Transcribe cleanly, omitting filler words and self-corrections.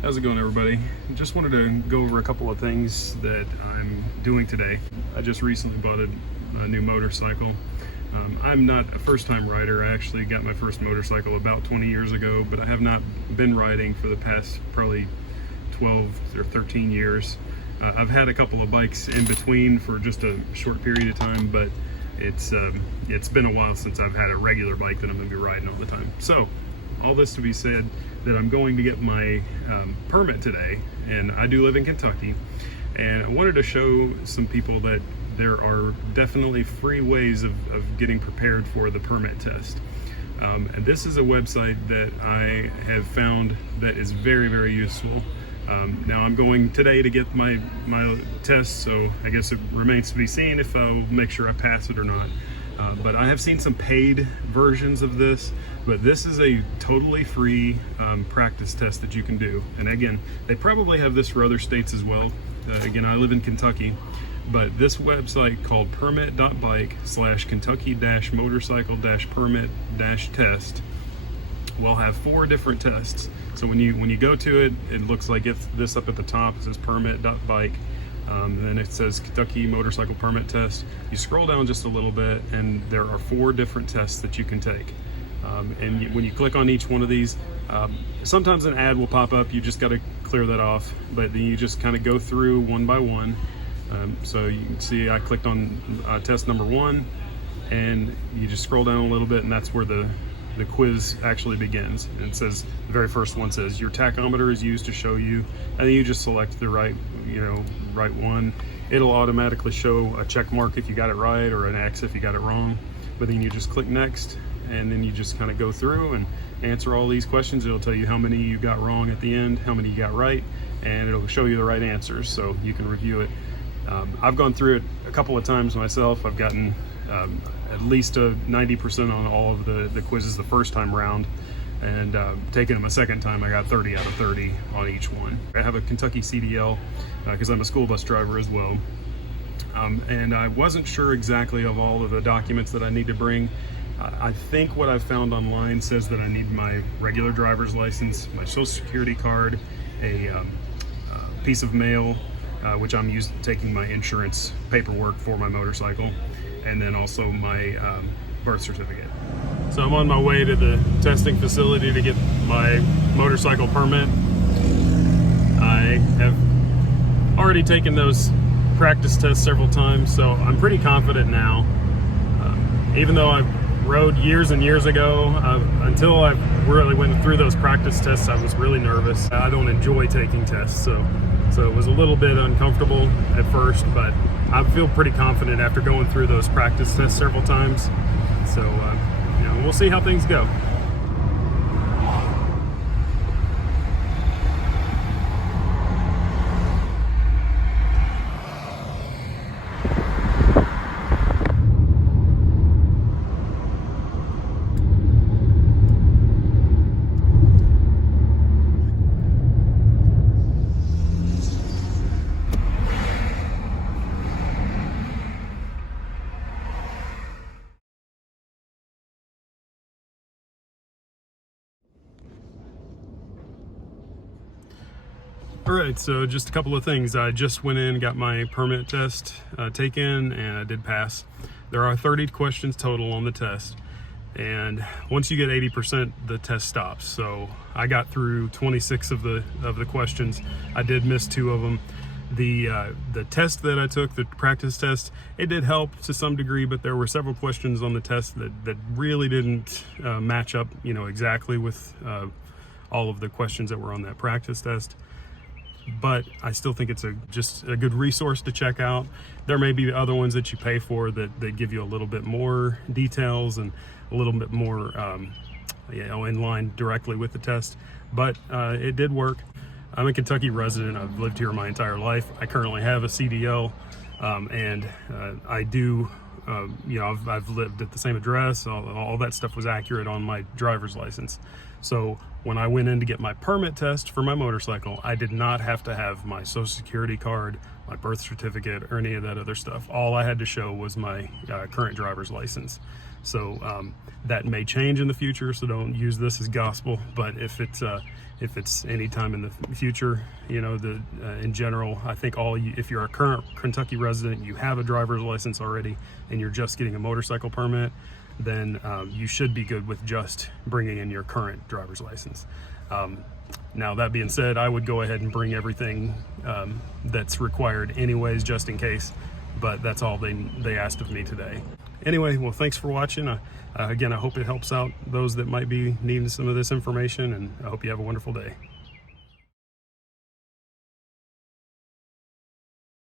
How's it going, everybody? Just wanted to go over a couple of things that I'm doing today. I just recently bought a new motorcycle. I'm not a first-time rider. I actually got my first motorcycle about 20 years ago, but I have not been riding for the past probably 12 or 13 years. I've had a couple of bikes in between for just a short period of time, but it's been a while since I've had a regular bike that I'm going to be riding all the time. So, all this to be said, that I'm going to get my permit today, and I do live in Kentucky, and I wanted to show some people that there are definitely free ways of getting prepared for the permit test. And this is a website that I have found that is very, very useful. Now I'm going today to get my test, so I guess it remains to be seen if I'll make sure I pass it or not. But I have seen some paid versions of this, but this is a totally free practice test that you can do. And again, they probably have this for other states as well. Again, I live in Kentucky, but this website called permit.bike/Kentucky-motorcycle-permit-test will have 4 different tests. So when you go to it, it looks like it's this up at the top. It says permit.bike. Then it says Kentucky Motorcycle Permit Test. You scroll down just a little bit, and there are 4 different tests that you can take. When you click on each one of these, sometimes an ad will pop up. You just got to clear that off, but then you just kind of go through one by one. So you can see I clicked on test number 1, and you just scroll down a little bit, and that's where the quiz actually begins. And it says, the very first one says, your tachometer is used to show you, and then you just select the right one. It'll automatically show a check mark if you got it right, or an X if you got it wrong. But then you just click next, and then you just kind of go through and answer all these questions. It'll tell you how many you got wrong at the end, how many you got right, and it'll show you the right answers so you can review it. I've gone through it a couple of times myself. I've gotten at least a 90% on all of the quizzes the first time around, and taking them a second time, I got 30 out of 30 on each one. I have a Kentucky CDL because I'm a school bus driver as well, and I wasn't sure exactly of all of the documents that I need to bring. I think what I've found online says that I need my regular driver's license, my social security card, a piece of mail, which I'm taking my insurance paperwork for my motorcycle, and then also my birth certificate. So I'm on my way to the testing facility to get my motorcycle permit. I have already taken those practice tests several times, so I'm pretty confident now. Even though I rode years and years ago, until I really went through those practice tests, I was really nervous. I don't enjoy taking tests, so it was a little bit uncomfortable at first, but I feel pretty confident after going through those practice tests several times. So we'll see how things go. All right, so just a couple of things. I just went in, got my permit test taken, and I did pass. There are 30 questions total on the test, and once you get 80%, the test stops. So I got through 26 of the questions. I did miss 2 of them. The test that I took, the practice test, it did help to some degree, but there were several questions on the test that really didn't match up, exactly with all of the questions that were on that practice test. But I still think it's just a good resource to check out. There may be other ones that you pay for that give you a little bit more details and a little bit more in line directly with the test, but it did work. I'm a Kentucky resident. I've lived here my entire life. I currently have a CDL, and I do I've lived at the same address. All that stuff was accurate on my driver's license. So when I went in to get my permit test for my motorcycle, I did not have to have my social security card, my birth certificate, or any of that other stuff. All I had to show was my current driver's license. So that may change in the future, so don't use this as gospel. But if it's any time in the future, you know, in general, I think if you're a current Kentucky resident, you have a driver's license already, and you're just getting a motorcycle permit, then you should be good with just bringing in your current driver's license. Now, that being said, I would go ahead and bring everything that's required anyways, just in case, but that's all they asked of me today. Anyway, well, thanks for watching. Again, I hope it helps out those that might be needing some of this information, and I hope you have a wonderful day.